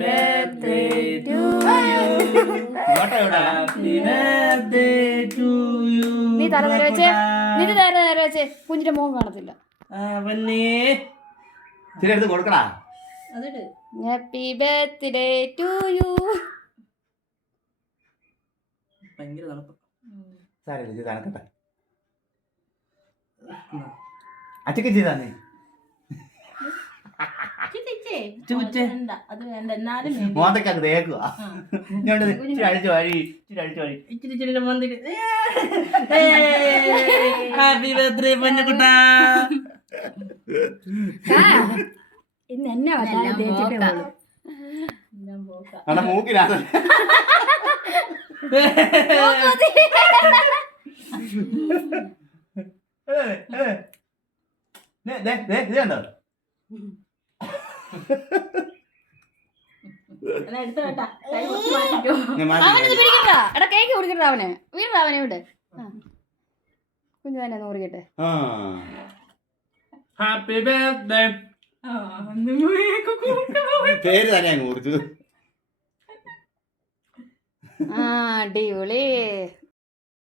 birthday to you. Happy birthday to you. നീ തല നേരെ വെച്ചേ കുഞ്ഞിന്റെ മുഖം കാണത്തില്ല. എടുത്ത് കൊടുക്കടാ. Happy birthday to you. ഭയങ്കര തണുപ്പ്. സാരമില്ല, തണുക്കട്ടെ. അച്ഛക്ക് ചെയ്താ നീ മോന്തക്ക് അത് തേക്കുക. അഴിച്ചു വഴി ഇച്ചിരി മോന്തി. Happy birthday പൊന്നുകുട്ടാ. ഇന്ന് എന്നെ മൂക്കിലാണ്. ഇതുണ്ടോ കേക്ക് കൊടുക്കട്ടെ അവന്. വീടാ അവനെ വിട്. കുഞ്ഞു തന്നെ നോറിക്കട്ടെ. Happy birthday. പേര് തന്നെ അങ്ങ് കുറിച്ചു. അടിപൊളി.